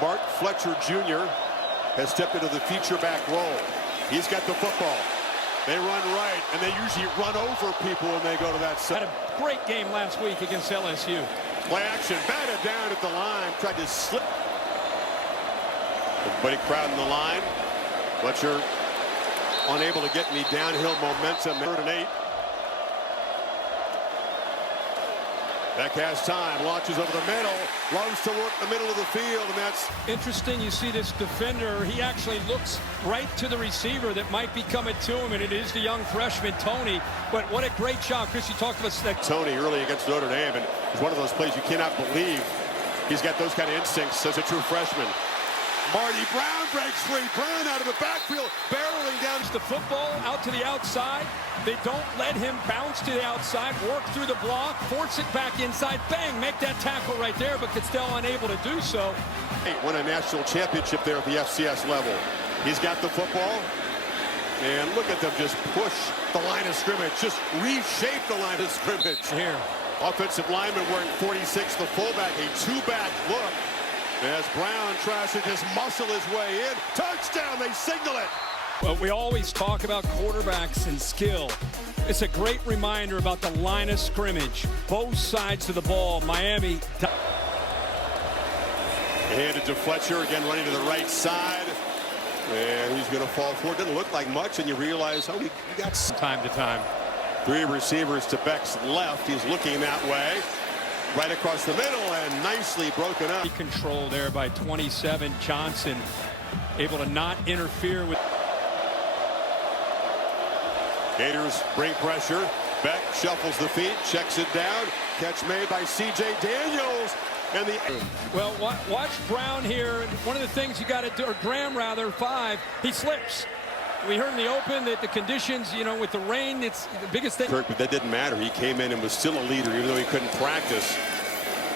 Mark Fletcher Jr. has stepped into the feature back role. He's got the football. They run right, and they usually run over people when they go to that side. Had a great game last week against LSU. Play action, batted down at the line, tried to slip. Everybody crowding the line. Fletcher unable to get any downhill momentum. 3rd and 8. Beck has time, launches over the middle, loves to work the middle of the field, and that's interesting. You see this defender, he actually looks right to the receiver that might be coming to him, and it is the young freshman, Tony. But what a great job. Chris, you talked about that. Tony early against Notre Dame, and it's one of those plays you cannot believe he's got those kind of instincts as a true freshman. Marty Brown breaks free. Brown out of the backfield, barreling down. The football out to the outside. They don't let him bounce to the outside, work through the block, force it back inside. Bang, make that tackle right there, but Castell unable to do so. He won a national championship there at the FCS level. He's got the football. And look at them just push the line of scrimmage, just reshape the line of scrimmage. Here. Offensive lineman wearing 46, the fullback, a two-back look. As Brown tries to just muscle his way in. Touchdown, they signal it. Well, we always talk about quarterbacks and skill. It's a great reminder about the line of scrimmage. Both sides of the ball, Miami. Handed to Fletcher, again running to the right side. And he's going to fall forward. Doesn't look like much, and you realize, oh, he got time to time. 3 receivers to Beck's left. He's looking that way. Right across the middle and nicely broken up. Control there by 27. Johnson able to not interfere with. Gators bring pressure. Beck shuffles the feet, checks it down. Catch made by C.J. Daniels. And the well, watch Brown here. One of the things you got to do, or Graham rather, 5, he slips. We heard in the open that the conditions, you know, with the rain, it's the biggest thing. Kirk, but that didn't matter. He came in and was still a leader, even though he couldn't practice.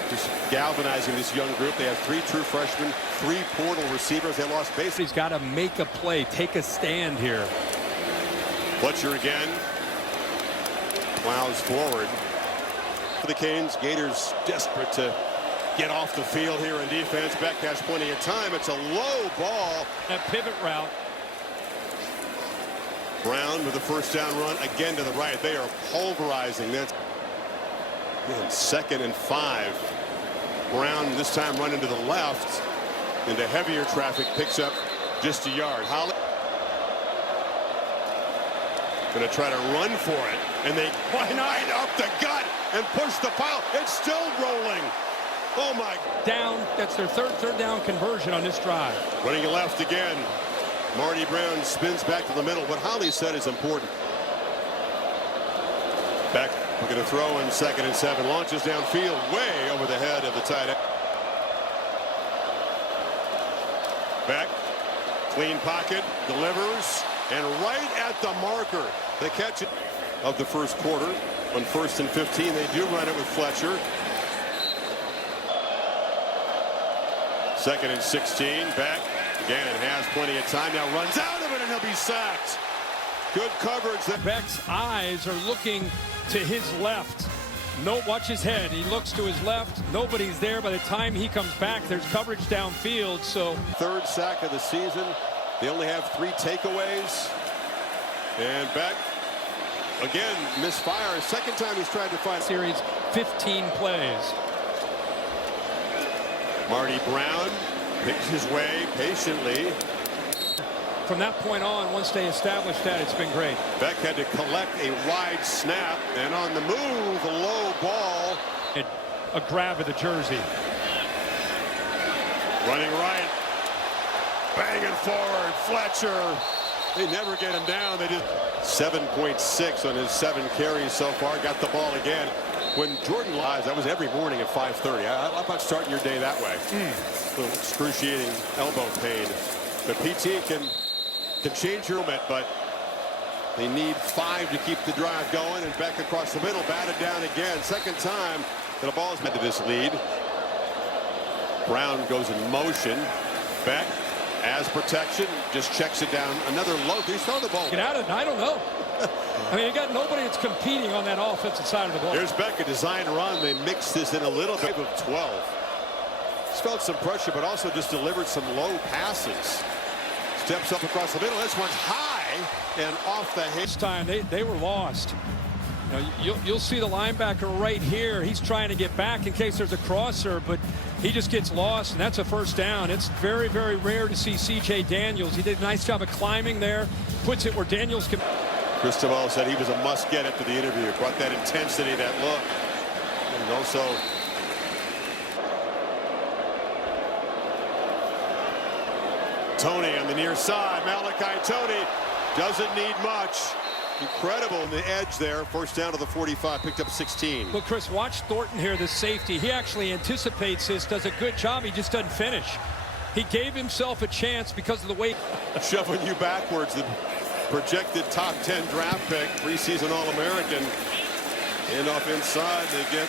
Just galvanizing this young group. They have 3 true freshmen, 3 portal receivers. They lost base. He's got to make a play, take a stand here. Fletcher again. Plows forward. For the Canes, Gators desperate to get off the field here in defense. Beck has plenty of time. It's a low ball. A pivot route. Brown with the first down run again to the right. They are pulverizing. That's 2nd and 5. Brown this time running to the left into heavier traffic, picks up just a yard. Holly going to try to run for it, and they line up the gut and push the pile. It's still rolling. Oh my! Down. That's their third down conversion on this drive. Running left again. Marty Brown spins back to the middle. What Holly said is important. Beck looking to throw in 2nd and 7. Launches downfield way over the head of the tight end. Beck, clean pocket, delivers, and right at the marker. The catch of the first quarter. On 1st and 15, they do run it with Fletcher. 2nd and 16. Beck again has plenty of time. Now runs out of it, and he'll be sacked. Good coverage. Beck's eyes are looking to his left. No, watch his head. He looks to his left. Nobody's there. By the time he comes back, there's coverage downfield. So 3rd sack of the season. They only have 3 takeaways. And Beck again misfire. 2nd time he's tried to find. Series 15 plays. Marty Brown picks his way patiently. From that point on, once they established that, it's been great. Beck had to collect a wide snap, and on the move, a low ball. A grab of the jersey. Running right. Banging forward. Fletcher. They never get him down. They did 7.6 on his 7 carries so far. Got the ball again. When Jordan lies, that was every morning at 5:30. How about starting your day that way? A little excruciating elbow pain. The PT can change your moment, but they need 5 to keep the drive going. And Beck across the middle, batted down again. 2nd time that the ball's made to this lead. Brown goes in motion. Beck as protection, just checks it down. Another low. He's throwing the ball. Get out of it. I don't know. I mean, you got nobody that's competing on that offensive side of the ball. Here's Beck, a design run. They mix this in a little bit of 12. He's felt some pressure, but also just delivered some low passes. Steps up across the middle. This one's high and off the hit. This time they were lost. You'll see the linebacker right here. He's trying to get back in case there's a crosser, but he just gets lost, and that's a first down. It's very, very rare to see C.J. Daniels. He did a nice job of climbing there, puts it where Daniels can. Cristobal said he was a must-get after the interview. Brought that intensity, that look, and also Tony on the near side. Malachi Tony doesn't need much. Incredible in the edge there. First down to the 45, picked up 16. Look, Chris, watch Thornton here, the safety. He actually anticipates this, does a good job. He just doesn't finish. He gave himself a chance because of the weight. Shoving you backwards. The projected top 10 draft pick, preseason All-American. And off inside, they get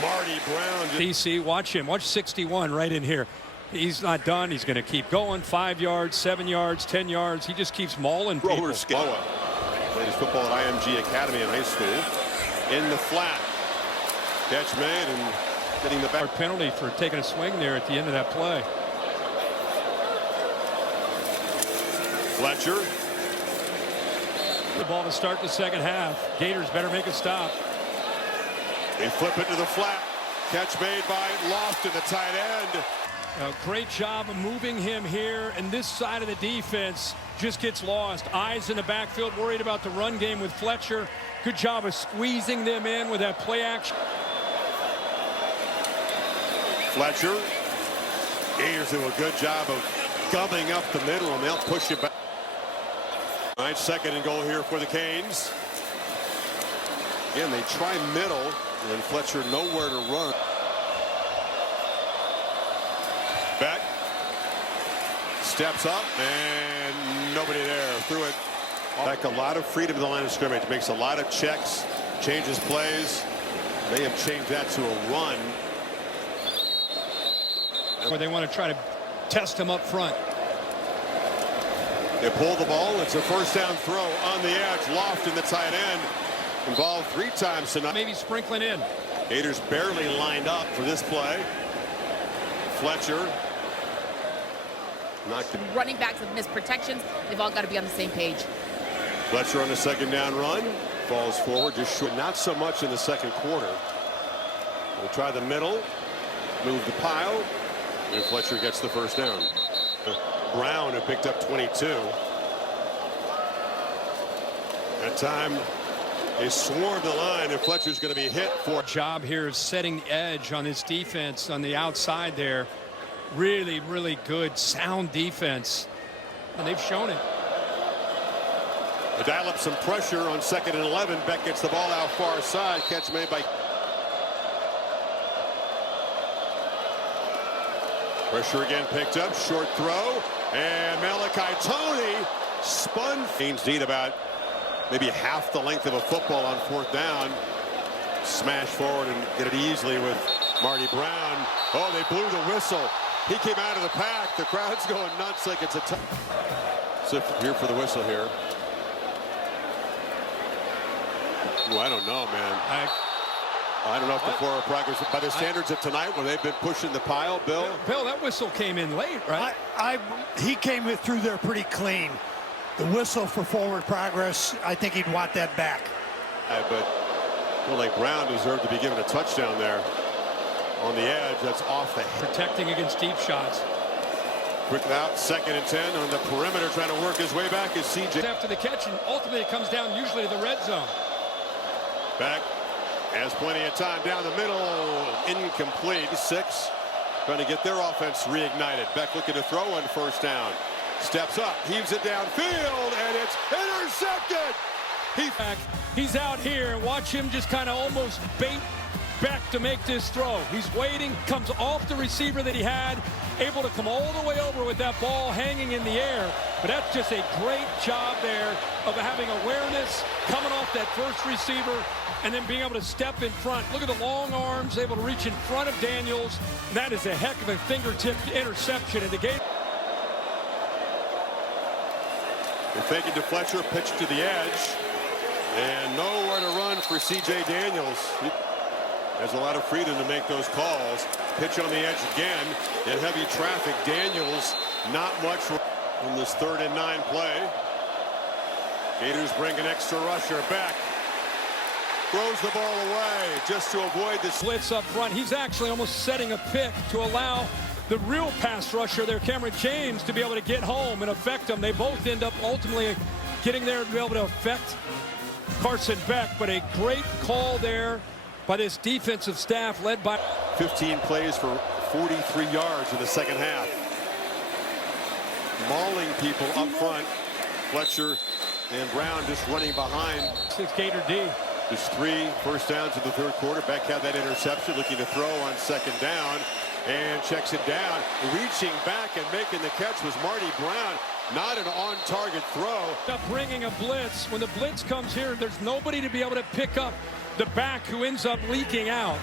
Marty Brown. DC, watch him. Watch 61 right in here. He's not done. He's going to keep going. 5 yards, 7 yards, 10 yards. He just keeps mauling people. Roller skate. Played his football at IMG Academy in high school. In the flat. Catch made and getting the back. Penalty for taking a swing there at the end of that play. Fletcher. The ball to start the second half. Gators better make a stop. They flip it to the flat. Catch made by Lofton, the tight end. Great job of moving him here, and this side of the defense just gets lost. Eyes in the backfield, worried about the run game with Fletcher. Good job of squeezing them in with that play action. Fletcher. Gators do a good job of gumming up the middle, and they'll push it back. All right, second and goal here for the Canes. Again, they try middle, and Fletcher nowhere to run. Beck steps up, and nobody there. Threw it back. A lot of freedom in the line of scrimmage. Makes a lot of checks, changes plays. May have changed that to a run. Where they want to try to test him up front. They pull the ball. It's a first down throw on the edge. Lofton, the tight end, involved 3 times tonight. Maybe sprinkling in. Gators barely lined up for this play. Fletcher. Running backs have missed protections. They've all got to be on the same page. Fletcher on the second down run. Falls forward, just short. Not so much in the second quarter. We'll try the middle. Move the pile. And Fletcher gets the first down. Brown, who picked up 22. That time, they swarmed the line, and Fletcher's going to be hit for. Job here of setting the edge on his defense on the outside there. Really, really good, sound defense. And they've shown it. They dial up some pressure on 2nd and 11. Beck gets the ball out far side. Catch made by. Pressure again picked up. Short throw. And Malachi Tony spun. Canes need about maybe half the length of a football on 4th down. Smash forward and get it easily with Marty Brown. Oh, they blew the whistle. He came out of the pack. The crowd's going nuts like it's a so here for the whistle here. Ooh, I don't know, man. I don't know if the forward progress by the standards of tonight when they've been pushing the pile. Bill, that whistle came in late, right? He came through there pretty clean. The whistle for forward progress, I think he'd want that back. But I feel like Brown deserved to be given a touchdown there. On the edge, that's off the head. Protecting against deep shots. Quick out, 2nd and 10 on the perimeter, trying to work his way back is CJ. After the catch, and ultimately it comes down usually to the red zone. Beck has plenty of time down the middle. Incomplete. 6 trying to get their offense reignited. Beck looking to throw on 1st down. Steps up, heaves it downfield, and it's intercepted. He's out here, and watch him just kind of almost bait Beck to make this throw. He's waiting, comes off the receiver that he had, able to come all the way over with that ball hanging in the air. But that's just a great job there of having awareness, coming off that first receiver, and then being able to step in front. Look at the long arms, able to reach in front of Daniels. That is a heck of a fingertip interception in the game. They're faking to Fletcher, pitch to the edge, and nowhere to run for C.J. Daniels. Has a lot of freedom to make those calls. Pitch on the edge again in heavy traffic. Daniels, not much in this 3rd and 9 play. Gators bring an extra rusher back. Throws the ball away just to avoid this Blitz up front. He's actually almost setting a pick to allow the real pass rusher there, Cameron James, to be able to get home and affect him. They both end up ultimately getting there to be able to affect Carson Beck, but a great call there by this defensive staff led by 15 plays for 43 yards in the second half. Mauling people up front. Fletcher and Brown just running behind. 6 Gator D. There's 3 first downs in the 3rd quarter. Beck had that interception, looking to throw on 2nd down, and checks it down. Reaching back and making the catch was Marty Brown. Not an on-target throw. Bringing a blitz. When the blitz comes here, there's nobody to be able to pick up the back who ends up leaking out.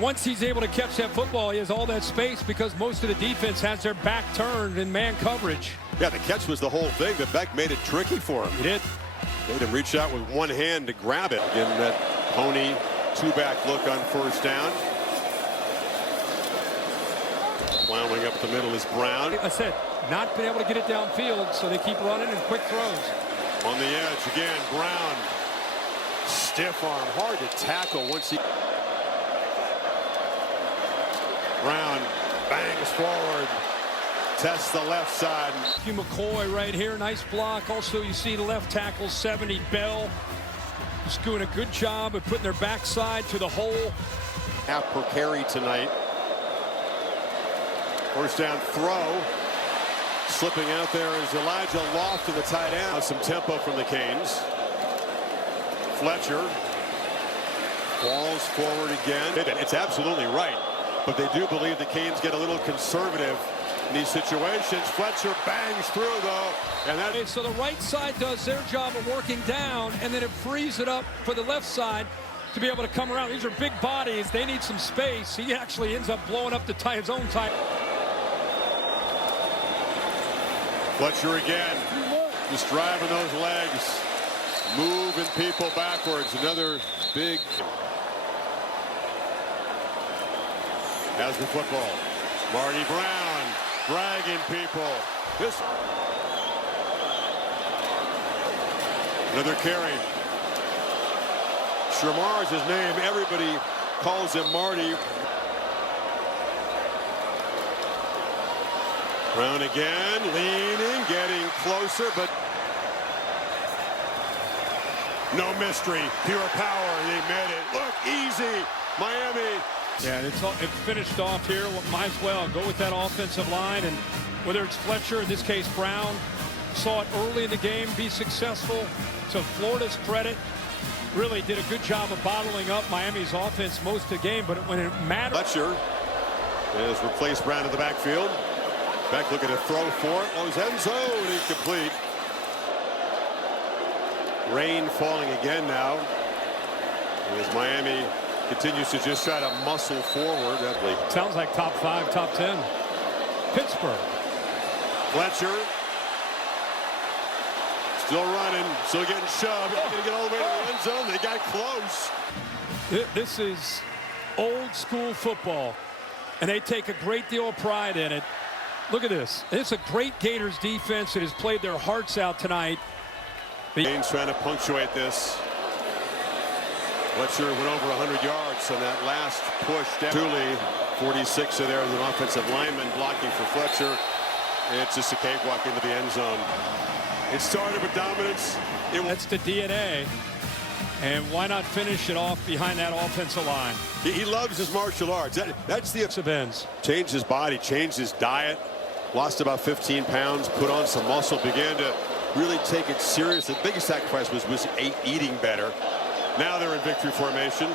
Once he's able to catch that football, he has all that space because most of the defense has their back turned in man coverage. Yeah, the catch was the whole thing, but Beck made it tricky for him. He did. Made him reach out with one hand to grab it. Again, that pony 2-back look on 1st down. Plowing up the middle is Brown. I said, not been able to get it downfield, so they keep running and quick throws. On the edge again, Brown. Stiff arm, hard to tackle once he... Brown bangs forward. Tests the left side. Hugh McCoy right here, nice block. Also, you see the left tackle, 70 Bell. Just doing a good job of putting their backside to the hole. Half per carry tonight. 1st down throw. Slipping out there is Elijah Loft to the tight end. Some tempo from the Canes. Fletcher falls forward again. It's absolutely right, but they do believe the Canes get a little conservative in these situations. Fletcher bangs through though, and that So the right side does their job of working down, and then it frees it up for the left side to be able to come around. These are big bodies. They need some space. He actually ends up blowing up his own tight. Fletcher again, just driving those legs, moving people backwards. Another big has the football. Marty Brown dragging people. This another carry. Shamar is his name. Everybody calls him Marty. Brown again, leaning, getting closer, but no mystery. Pure power. They made it look easy. Miami. Yeah, it's finished off here. Might as well go with that offensive line, and whether it's Fletcher, in this case Brown, saw it early in the game be successful. To Florida's credit, really did a good job of bottling up Miami's offense most of the game, but when it mattered. Fletcher has replaced Brown in the backfield. Beck looking to throw for it. Oh, his end zone incomplete. Rain falling again now as Miami continues to just try to muscle forward. Sounds like top 5, top 10. Pittsburgh. Fletcher still running, still getting shoved. They're going to get all the way to the end zone. They got close. This is old school football, and they take a great deal of pride in it. Look at this. It's a great Gators defense that has played their hearts out tonight. Canes trying to punctuate this. Fletcher went over 100 yards on that last push. Dooley, 46 of there as an offensive lineman blocking for Fletcher. It's just a cakewalk into the end zone. It started with dominance. That's the DNA. And why not finish it off behind that offensive line? He loves his martial arts. That's the ends. Changed his body, changed his diet, lost about 15 pounds, put on some muscle, began to really take it serious. The biggest sacrifice was eating better. Now they're in victory formation.